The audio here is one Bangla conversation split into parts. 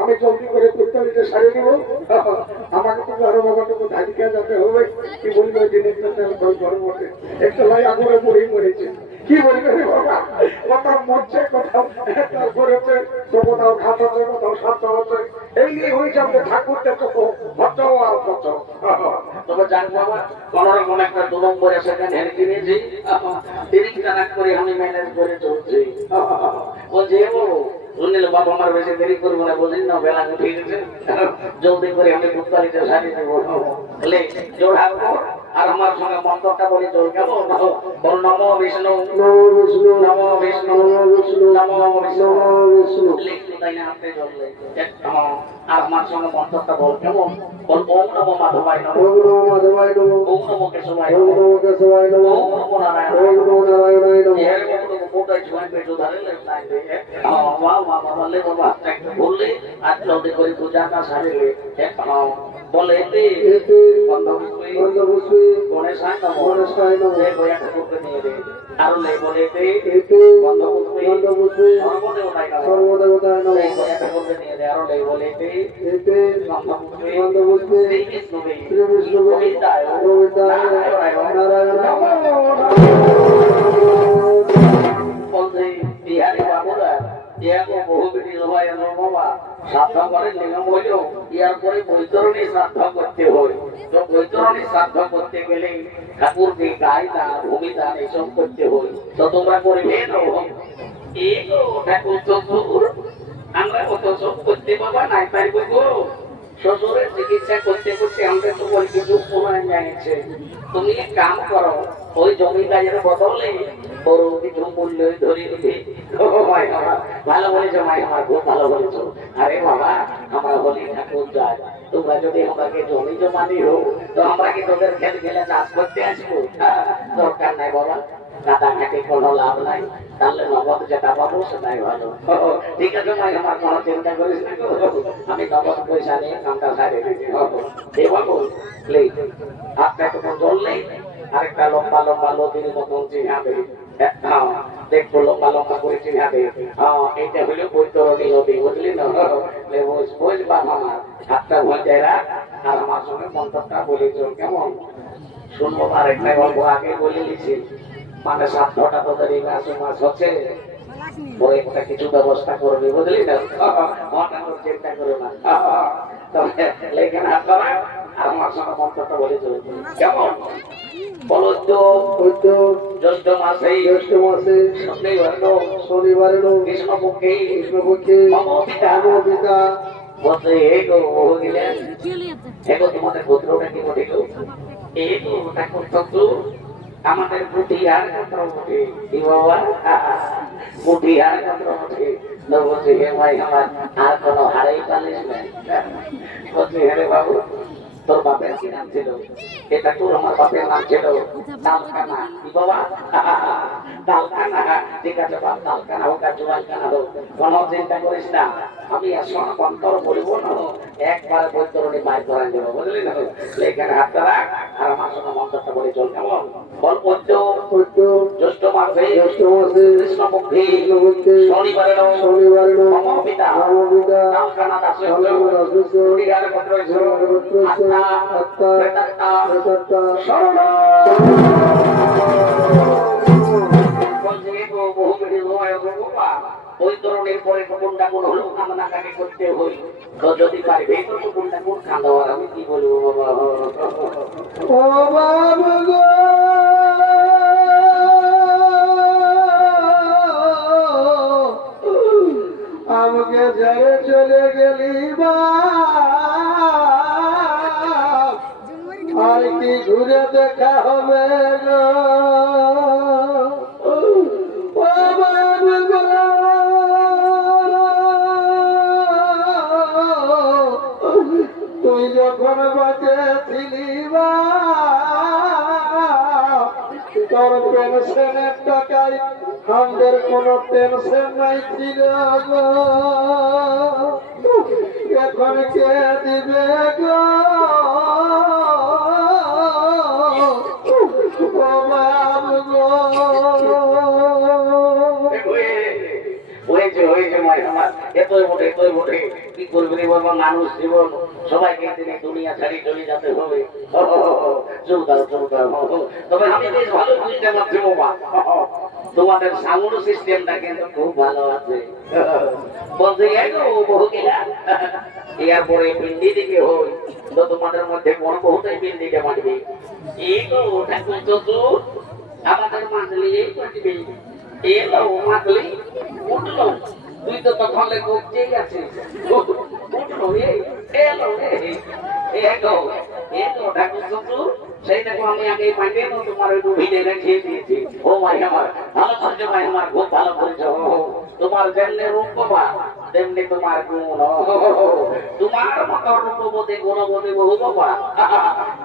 আমি জলদি করে পুত্তলিতে সারিয়ে দিব। আমাকে তো আরো বাবাকে তো ধারিকা যেতে হবে। কি বলবে জিনিসটা ঘরে বসে একটা ভাই আগুনে পড়েই মরেছে। কি বলবে রে বাবা, কোথাও মরছে, কোথাও করেছে, তো কোথাও ঘাট হচ্ছে, কোথাও সাতটা হচ্ছে। এই নিয়ে হয়েছে আমাদের ঠাকুরটা তো হচ্ছাও আর হচ্ছাও। তবে যাক বাবা, কোনোরকম একটা 2 নম্বরে সেখানে হেরে কিনেছি, তিরিশ টাকা করে আমি ম্যানেজ করে চলছি। বলছি বলো শুনলে বাবা আমার বেশি দেরি করবো না, বুঝিস না বেলা উঠে গেছে, জলদি করে আমি পুষ্পালিতে সারি দেবো, জোর হারবো আর আমার সঙ্গে মন্ত্রটা বলি চল কেমন? বল নম বিষ্ণু নমো বিষ্ণু নম বিষ্ণু নমো বিষ্ণু নম বিষ্ণু নমো বিষ্ণু। লিখতে তাই না আপনি চললে আর আমার সঙ্গে মন্ত্রটা বল কেমন? বল ওম নমো মাধবায় নমঃ, ওম নমো মাধবায় নমঃ, ওম নমো কেশবায় ওম নমঃ, নমো কেশবায় নমঃ, ওম নমো নারায়ণায় ওম নমো নারায়ণায় নমঃ। এর মতো মোটাই ছয় পেট ধরে লাগবে, বাবা বাবা বললে বাবা একটা বললে আর জলদি করে পূজাটা সারিলে বলে এতে এতে বন্ধপুষ্পে গন্ধপুষ্পে গণেশায় নমঃ, গণেশায় নমঃ। এই বইয়া ঠাকুরকে নিয়ে দে আর লে বলে এতে এতে গন্ধপুষ্পে গন্ধপুষ্পে সর্বদেবতায় নমঃ, সর্বদেবতায় নমঃ। এই বইয়া ঠাকুরকে নিয়ে দে আর লে বলে এতে এতে গন্ধপুষ্পে গন্ধপুষ্পে শ্রী বিষ্ণুবে শ্রী বিষ্ণুবে গোবিন্দায় গোবিন্দায় নারায়ণায় বলতে বিহারি বাবুরা ইয়াকে বহু বেটি সবাই বাবা শ্রাদ্ধ করে নিয়ম হইল ইয়ার পরে বৈতরণী শ্রাদ্ধ করতে হয়। তো বৈতরণী শ্রাদ্ধ করতে গেলে ঠাকুরকে গায়ে দান ভূমি দান এইসব করতে হয়। তো তোমরা করবে না এই ঠাকুর শ্বশুর আমরা কত সব করতে বাবা নাই পারবো গো। শ্বশুরের চিকিৎসা করতে করতে আমাদের তো বলি কিছু সময় যাচ্ছে, তুমি এক কাম করো ওই জমি কাজের বদলে বড় কিছু মূল্য ধরে দিবে। ভালো বলেছো মাই, আমার খুব ভালো বলেছো। আরে বাবা আমরা বলি ঠাকুর যাই, তোমরা যদি আমাকে জমি জমা দিও তো আমরা কি তোদের খেত গেলে চাষ করতে আসবো? দরকার নাই বাবা, কাটাকাটি কোনো লাভ নাই, তাহলে নগদ যেটা পাবো সেটাই ভালো। ঠিক আছে ভাই, আমার কোনো চিন্তা করিস না, আমি নগদ পয়সা নিয়ে কামটা সারিয়ে দিচ্ছি। বাবু প্লিজ হাতটা একটু জল নেই, আরেকটা লম্বা লম্বা নদীর মতন চিনাবে, দেখবো লম্বা লম্বা করে চিনাবে। এইটা হলো বৈতরণী নদী, বুঝলি না? বুঝবা আমার হাতটা ভোঁজায় রাখ আর আমার সঙ্গে মন্ত্রটা বলে চল কেমন? শুনবো আরেকটা গল্প আগে বলে দিচ্ছি, মানে সাধ্যটা তোদের এই মাস হচ্ছে, পরে একটা কিছু ব্যবস্থা করবি, বুঝলি না? চিন্তা করো না, তবে লেখেন হাত ধরা আর আমার সঙ্গে মন্ত্রটা বলে চলবে কেমন? বলো তো জ্যৈষ্ঠ মাসে শনিবারে কৃষ্ণপক্ষে কৃষ্ণপক্ষে পিতা বলছে এগো গেলেন এগো তোমাদের গোত্রটা কি ঘটিল? এগো ঠাকুর তত্ত্ব আমাদের পুঠিয়ার গোত্র বটে। কি বাবা? পুঠিয়ার গোত্র বটে। তো বলছে হে ভাই আমার আর কোনো হারাই পালিস নাই। বলছে হে রে বাবু তোর বাপের কি নাম ছিল? এটা তোর আমার বাপের নাম ছিল তালকানা। কি বাবা? তালকানা। ঠিক আছে বাপ, তালকানা হোক আর জোয়ালকানা হোক, কোনো চিন্তা করিস না, আমি এখন অন্তর বলবো না, একবার বৈতরণী বাইর করে দেবো, বুঝলি না? এখানে হাতটা রাখ আর আমার সঙ্গে মন্ত্রটা বলে চল কেমন? বল পদ্য জ্যৈষ্ঠ মাসে কৃষ্ণপক্ষে শনিবারে মম পিতা তালকানা দাসে পুঠিয়ার গোত্র বৈতরণের পরে কোনটা কোন হলো কামনাকাটি করতে হই, তো যদি পারবে তো কোনটা কোন কাঁদাওয়ার আমি কি বলবো বাবা? ও বাবা গো আমাকে ছেড়ে চলে গেলি বা আর কি ঘুরে দেখা হবে গো? ও বাবা গো তুই যখন বাঁচে ছিলি বা তোর পেনশনের টাকায় আমাদের কোনো টেনশন নাই ছিল গো, এখন কে দিবে গো? ও বাবা গো হয়েছে মাই আমার, এতই বটে কি করবি রে বাবা? মানুষ জীবন সবাইকে দিনে দুনিয়া ছাড়ি চলে যেতে হবে। তবে আমি বেশ ভালো বুঝতে পারছি বাবা, তোমাদের সাউন্ড সিস্টেমটা কিন্তু খুব ভালো আছে। বলতে বহু গেলা এরপরে পিন্ডি দিকে হই তো তোমাদের মধ্যে কোন বহুটাই পিন্ডিকে মানবে। এই তো ঠাকুর চতুর আমাদের মানলি এই মানবে, এলো মানলি উঠলো তুই তো তখন করতেই আছিস উঠো এলো এলো ঠাকুর শ্বশুর সেই দেখো আমি আগে মাইকে তোমার ওই ভিড়ে রেখে দিয়েছি ও ভাই আমার ভালো করছো ভাই আমার খুব ভালো করেছো তোমার যেমনি রূপ বাবা তেমনি তোমার গুণ তোমার মতো রূপবতী গুণবতী বহু বাবা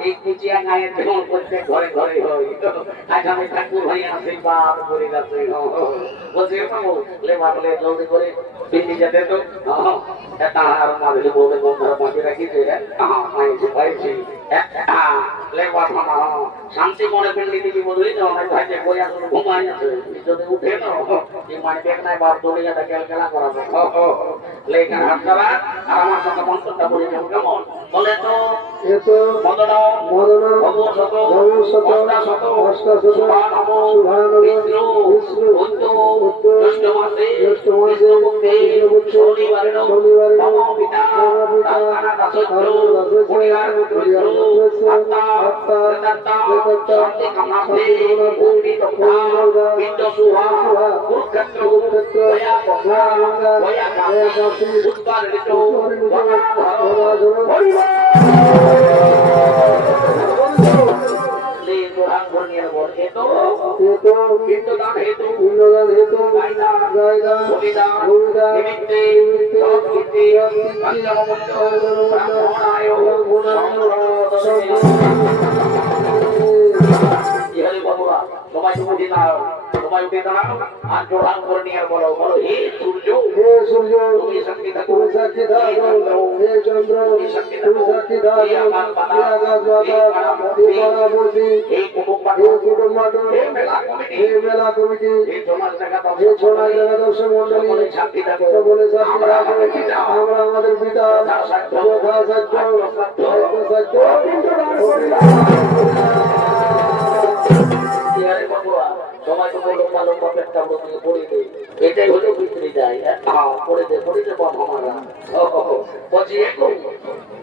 এই কুচিয়া গায়ের যেমন প্রত্যেক ঘরে ঘরে হয় আজ আমি ঠাকুর হয়ে আশীর্বাদ করে যাচ্ছি বলছি বাবু লেবার লে জলদি করে পিন্ডি যেতে তো তাহার মাঝে বলতে বন্ধুরা বাঁচিয়ে রাখিছে পাইছি পাইছি লেবার মামা শান্তি মনে পিন্ডি দিবি বললি তো অনেক ভাই যে বই আসলে ঘুমাই আছে যদি উঠে না এই মানে বেগ নাই বাপ দলিয়াটা খেলা করাবে লেখার হাত করা আর আমার সঙ্গে মন্ত্রটা বলে যাবো কেমন বলে তো মদন ভগবত অষ্টাশত শুভানব বিষ্ণু বুদ্ধ জ্যৈষ্ঠ মাসে শনিবারে নম পিতা পরিবার শান্তি কামনাতে পিণ্ড সুহা কুরুক্ষেত্র গয়া কাশী উত্তর ঋতু পিণ্ডদান হেতু গায়দান নিমিত্তে সংস্কৃতি পঞ্চমমূল্য ব্রাহ্মণায় বাবুরা সবাই উঠে দাঁড়াও সবাই উঠে দাঁড়াও আর জোড়ান করে নিয়ে বলো বলো হে সূর্য তুমি শক্তি থাকো হে চন্দ্র তুমি শক্তি থাকো হে আকাশ বাতাস হে কুটুম্ব হে মেলা কমিটি হে সমাজ দর্শক মন্ডলী শান্তি থাকো আমরা আমাদের পিতা সবাই তো বলো ভালো পকেটটা দিয়ে পড়ে দে এটাই হলো ভিতরে যায় পড়ে দে বাবা মারা বলছি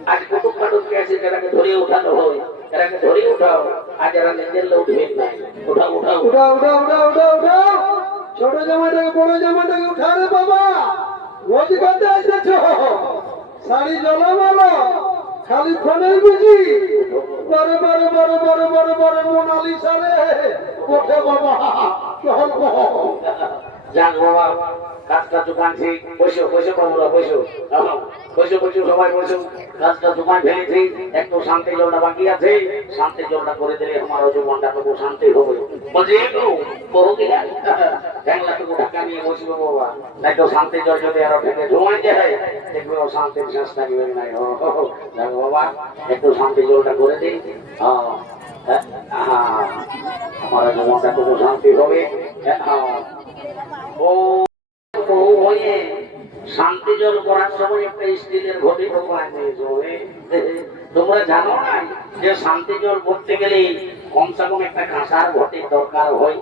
আজ কুটুম কাটুমকে আছে যারাকে ধরিয়ে উঠানো হয় এরাকে ধরিয়ে উঠাও আজ এরা নিজের লোক উঠবেন নাই উঠাও ছোট জামাটাকে বড় জামাটাকে উঠা রে বাবা রোজ কাটতে আসতেছ শাড়ি জলো বলো খালি ফোনের বুঝি বড় বড় বড় বড় বড় বড় মোনালিসা রে ওঠে বাবা যাক বাবা কাজটা দোকানছি বসো বাবুরা বসো সবাই বসো কাজটা দোকান ফেলেছি একটু শান্তি জলটা বাকি আছে শান্তি জলটা করে দিলে আমার জীবনটা তবু শান্তি হবে বলছি একটু বহু কিনা ঠ্যাংলাটুকু ঢাকা নিয়ে বসবো বাবা একটু শান্তি জল যদি আরো ঠেকে ঘুমাই যায় দেখবে শান্তির শেষ থাকবে নাই দেখো বাবা একটু শান্তি জলটা করে দিই আমার জীবনটা তবু শান্তি হবে ও হয়ে শান্তি জল করার সময় একটা স্টিলের ঘটি ঢোকায় নিয়েছো তোমরা জানো না যে শান্তি জল করতে গেলে কমসে কম একটা কাঁসার ঘটির দরকার হয়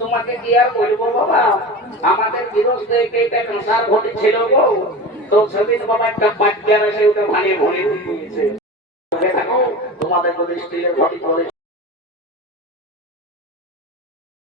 তোমাকে কি আর বলবো বাবা আমাদের গৃহস্থ একটা কাঁসার ঘটি ছিল গো তো সেদিন বাবা একটা বাচ্চার এসে ওটা ভাঙে ভরে দিয়েছে তোমাদের যদি স্টিলের ঘটি চলে